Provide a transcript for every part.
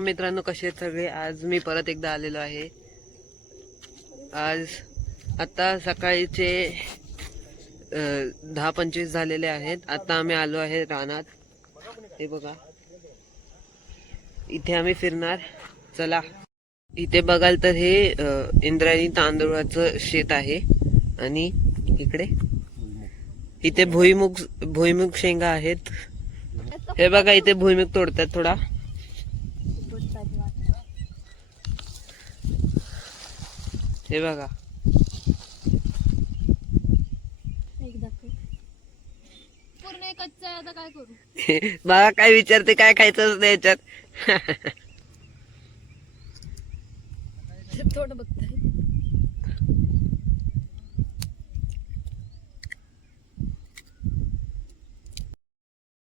मित्रांनो, कसे आहेत सगळे? आज मी परत एकदा आलेलो आहे. आज आता सकाळीचे 10:25 झालेले आहेत. आता आम्ही आलो आहे रानात. हे बघा, इथे आम्ही फिरणार. चला. इथे बघाल तर हे इंद्रायणी तांदूळाचं शेत आहे आणि इथे भुईमुग शेंगा आहेत. हे बघा, इथे भुईमुग तोडतात थोडा. हे बघा, पूर्ण कच्चा. आता काय करू? बघा काय विचारते, काय खायचं असतं याच्यात. थोडं बघताय.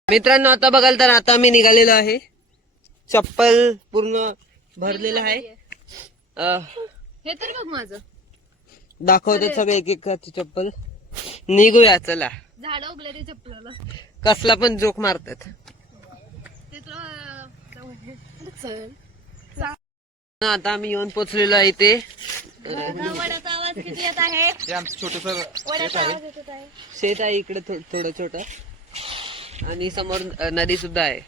मित्रांनो, आता बघाल तर आता मी निघालेलो आहे. चप्पल पूर्ण भरलेलं आहे. हे तर बघ माझं. दाखवते सगळे एक एक चप्पल. निघूया चला. झाड उगले ते चप्पलाला. कसला पण जोक मारतात. ते तुला चल. आता आम्ही येऊन पोचलेलो आहे इथे. वडाचा आवाज किती येत आहे? छोटस वडाचा आवाज येत आहे. शेत आहे इकडे थोडं छोटं, आणि समोर नदी सुद्धा आहे.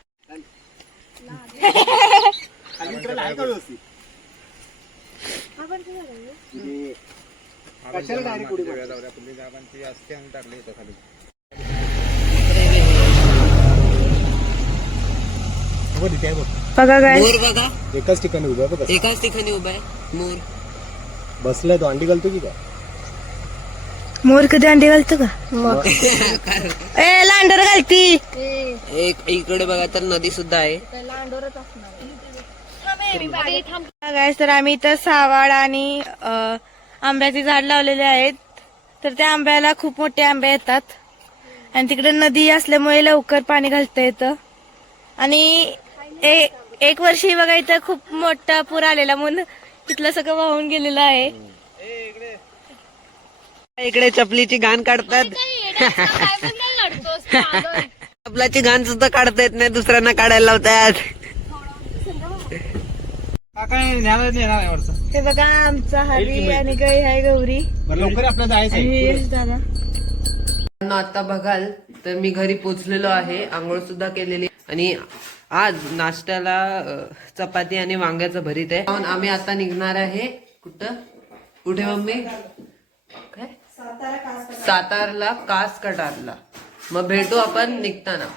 बघा काय मोर बघा, एकाच ठिकाणी उभा बघा. एकाच ठिकाणी उभा आहे मोर. बसलाय तो. अंडी घालतो की काय? मोर कधी अंडे घालतो का? ए लांडोर घालती. एक इकडे बघा तर नदी सुद्धा आहे. लांडोरच असणार. गाईस, तर आम्ही इथं सावाड आणि आंब्याचे झाड लावलेले आहेत. तर त्या आंब्याला खूप मोठे आंबे येतात आणि तिकडे नदी असल्यामुळे लवकर पाणी घालता येतं. आणि एक वर्षी बघा इथं खूप मोठा पूर आलेला म्हणून तिथलं सगळं वाहून गेलेलं आहे. इकडे चपलीची घाण काढतात. चपलाची घाण सुद्धा काढता येत नाही, दुसऱ्यांना काढायला लावतात. हे बघा, आमचा हरी आणि गाई आहे गौरी. लवकर आपल्याला जायचं आणि यश दादा. आता बघाल तर मी घरी पोचलेलो आहे. आंघोळ सुद्धा केलेली आणि आज नाश्त्याला चपाती आणि वांग्याचं भरीत आहे. आम्ही आता निघणार आहे. कुठे मम्मी? काय? सातारला, कास कटारला. मग भेटू आपण निघताना.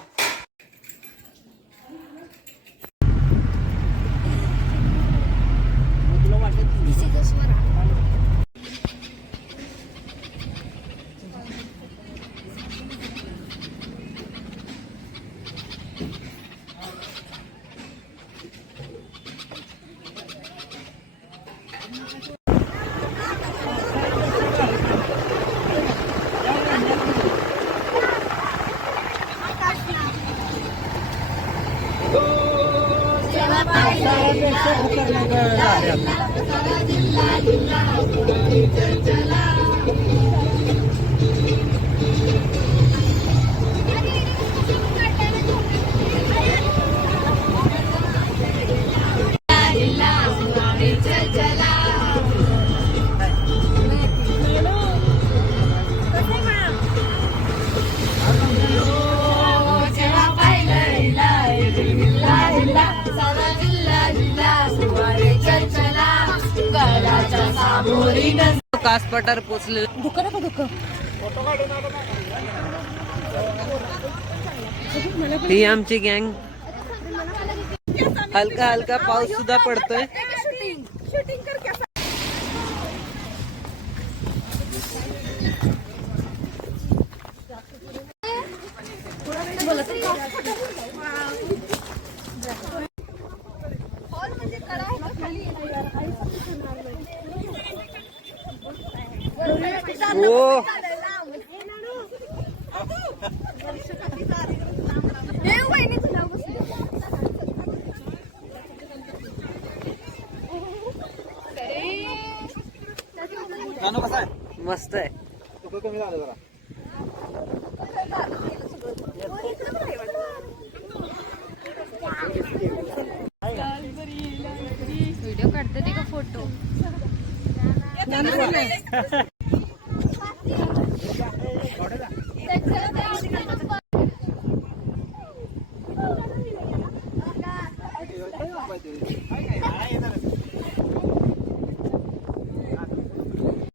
कास पठार पोचले. ही आमची गँग. हलका हलका पाऊस सुद्धा पडतोय. मस्त आहे.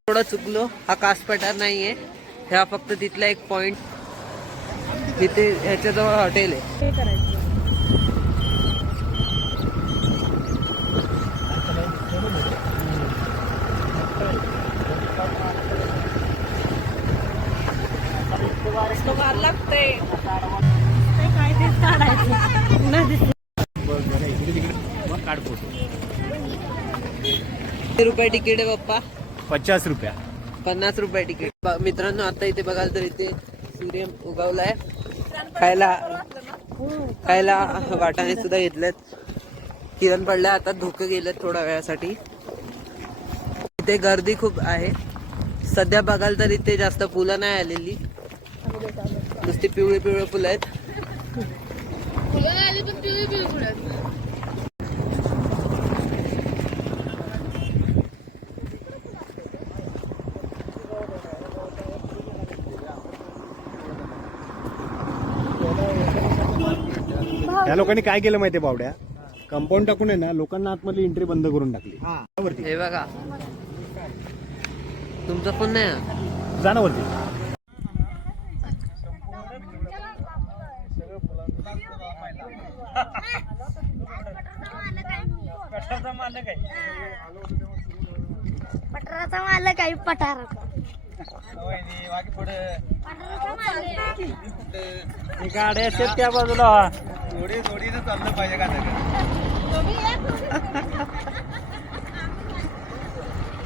थोडं चुकलो, हा कास पठार नाहीये, हा फक्त तिथला एक पॉइंट. तिथे ह्याच्याजवळ हॉटेल आहे. काढ फोटो. किती रुपये तिकीट आहे पप्पा? 50 रुपया. 50 रुपये तिकीट. मित्रांनो, आता इथे बघाल तर इथे सूर्य उगवलाय. खायला वाटाणे सुद्धा घेतलेत. किरण पडल्या, आता धुकं गेलेत थोड्या वेळासाठी. इथे गर्दी खूप आहे. सध्या बघाल तर इथे जास्त फुलं नाही आलेली, नुसती पिवळी पिवळी फुलं आहेत. त्या लोकांनी काय केलं माहितीये बावड्या, कंपाऊंड टाकून आहे ना लोकांना आतमधली एंट्री बंद करून टाकली. वरती हे बघा, तुमचा फोन नाही आहे? जा ना वरती. पठाराचा मालक आहे, पठाराचा. गाड्या आहेत त्या बाजूला. जोडीनं चाललं पाहिजे का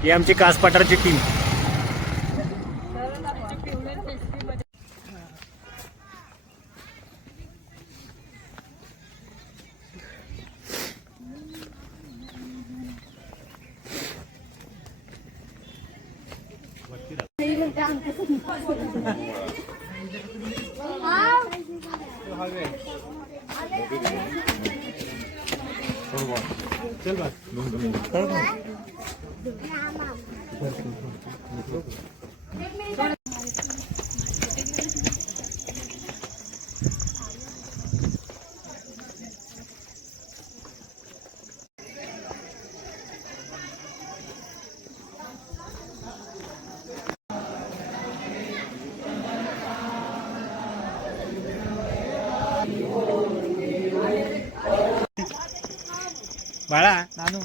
ही आमची कास पठारची टीम. चल बस. बाळा नानू